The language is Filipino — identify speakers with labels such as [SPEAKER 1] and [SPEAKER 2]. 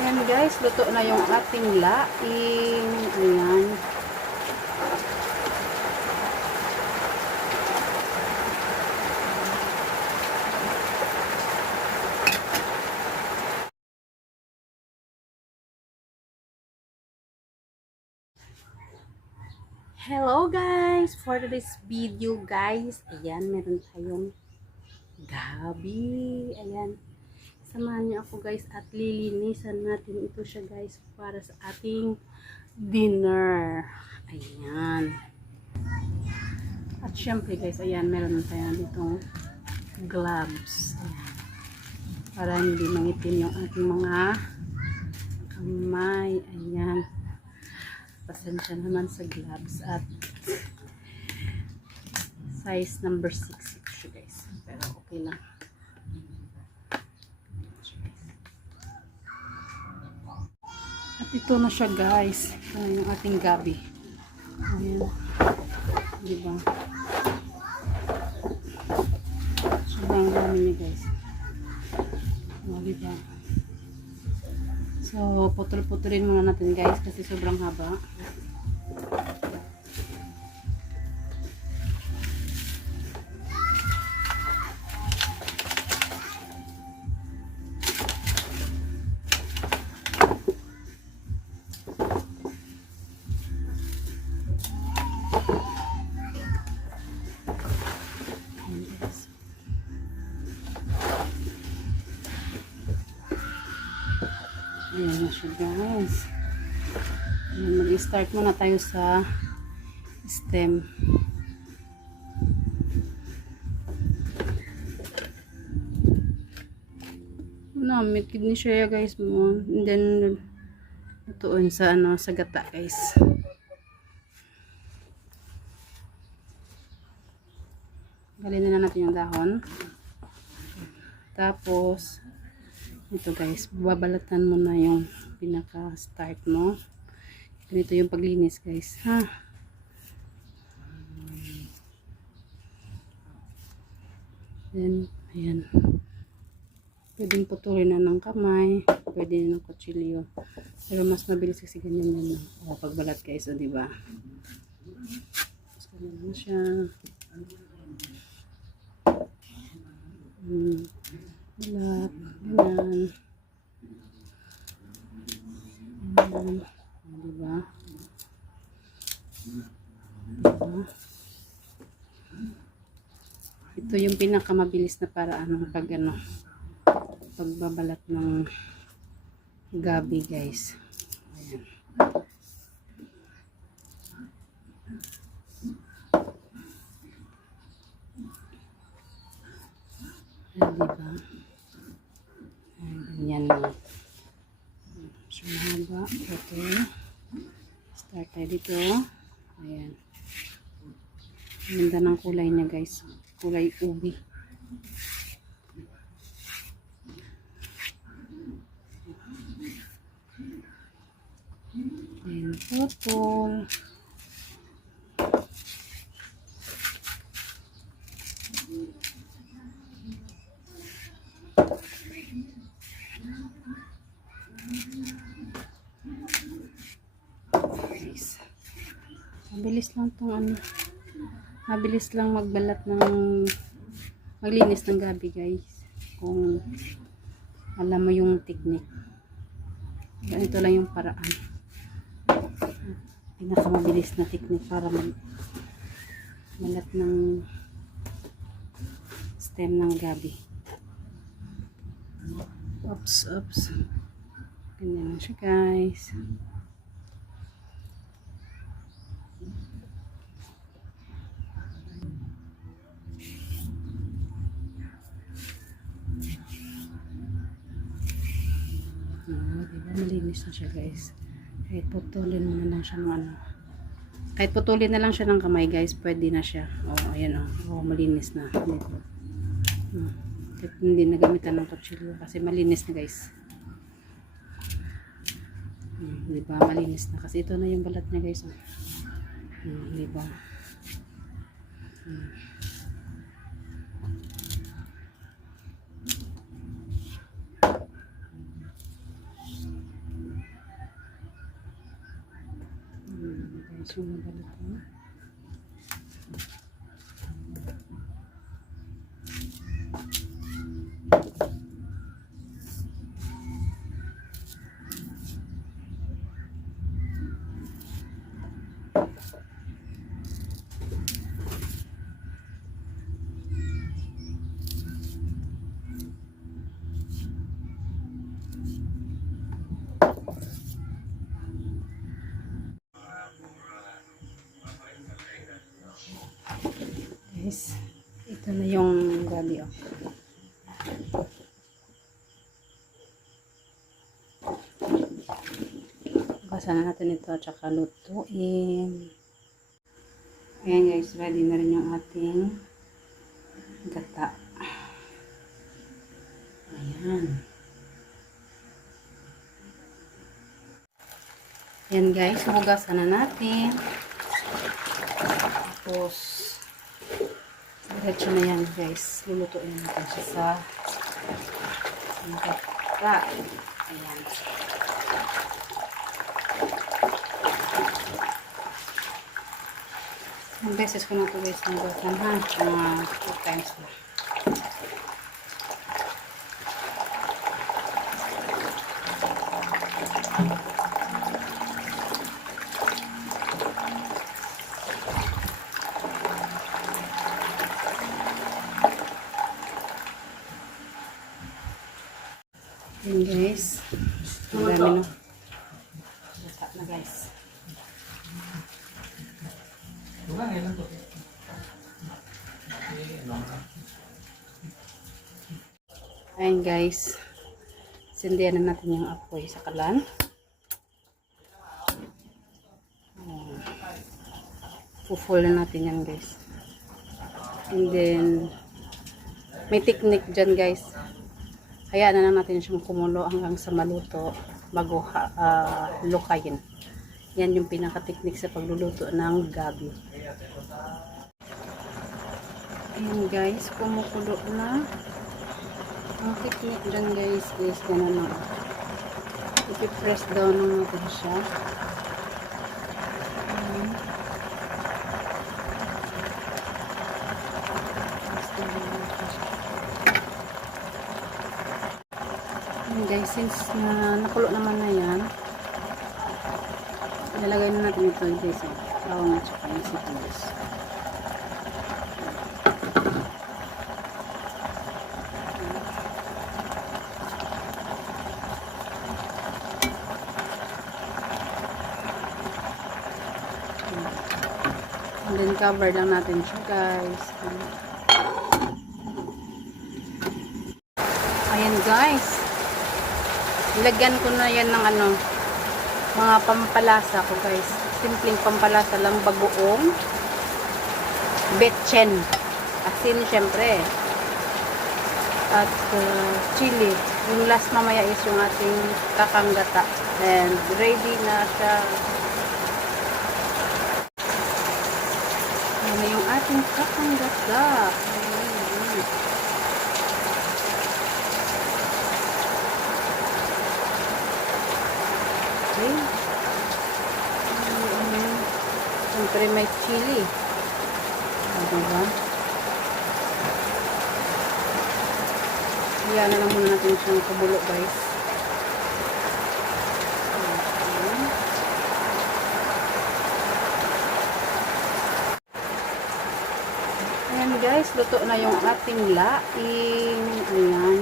[SPEAKER 1] Ayan guys, luto na yung ating laing. Ayan. Hello guys! For today's video guys, ayan, meron tayong gabi. Ayan. Samahan niyo ako guys at lilinisan natin ito siya guys para sa ating dinner. Ayan. At syempre guys, ayan, meron tayo ditong gloves. Para hindi mangitim yung ating mga kamay. Ayan. Pasensya naman sa gloves at size number 6 siya guys. Pero okay lang. Ito na siya guys. Ayan yung ating gabi. Ayan. Diba? Sobrang dami niya guys. O, diba? So, putol-putulin muna natin guys kasi sobrang haba. Ayan na siya guys. Mag-start muna tayo sa stem. No, may kidney siya guys mo. And then, ituon sa ano, sa gata guys. Galin na natin yung dahon. Tapos, ito guys, babalatan mo na yung pinaka-start mo. Ganito yung paglinis guys, ha? Then, ayan. Pwedeng putulin na ng kamay, pwede na ng kutsilyo. Pero mas mabilis kasi ganyan yan. O, pagbalat guys, o diba? Mas ganyan na siya. Hmm. Balat. Ganyan. Ganyan. O, diba? Diba? Ito yung pinakamabilis na paraan ng pag ano, pagbabalat ng gabi guys. Ayan. Ayan, diba? Ayan, ganyan na. So. Ito. Start tayo dito. Ayan. Ganda ng kulay niya guys. Kulay ubi. Ayan, purple. Mabilis lang tong ano. Mabilis lang magbalat ng maglinis ng gabi guys. Kung alam mo yung technique. Ganito lang yung paraan. Pinakamabilis na technique para mag balat ng stem ng gabi. Oops, oops. Ganyan na siya guys. Oo, diba? Malinis na siya guys. Kahit putulin mo na lang siya ng ano. Kahit putulin na lang siya ng kamay guys, pwede na siya. Oo, ayan o. Oo, malinis na. Dito. Hmm. Kahit hindi nagamitan ng kutsilyo kasi malinis na guys. Hmm, diba? Malinis na. Kasi ito na yung balat niya guys. Oh. Hmm, diba? Hmm. Guys, yung nabalatan. Guys, ito na yung gabi oh. Basa na natin ito at saka lutuin. Ayan guys, ready na rin yung ating gata. Ayan. Ayan guys, hugasan na natin. Tapos, diretso na yan guys. Lulutuin natin siya sa gata. Ayan. Ang beses ko na ito guys ng gatan ha. Mga two times na. Ayan Gata na guys. Ayan guys. Sindihan na natin yung apoy sa kalan. Full na natin yan guys. And then, may technique dyan guys. Hayaan na lang natin siyang kumulo hanggang sa maluto bago ha- ah, lukayin. Yan yung pinaka-technique sa pagluluto ng gabi. Ayan guys, kumukulo na. Ang technique dyan guys is gano'n na. Ipipress down na natin siya. Ayan. Press down na natin siya. Guys, since na nakulo naman na yan, ilalagay na natin ito guys. Eh. Bawang at saka yung sibuyas. And then cover lang natin siya guys. Ayan guys. Lagyan ko na yan ng ano, mga pampalasa ko guys. Simpleng pampalasa lang bagoong betchen. Asin syempre. At uh, chili. Yung last mamaya is yung ating kakanggata. And ready na siya. Yan yung ating kakanggata. Ayan. Okay. Ayan. Siyempre may chili. Ano ba? Iyan na lang muna natin siyang kabulo guys. Ayan. Ayan guys, luto na yung ating laing. Ayan.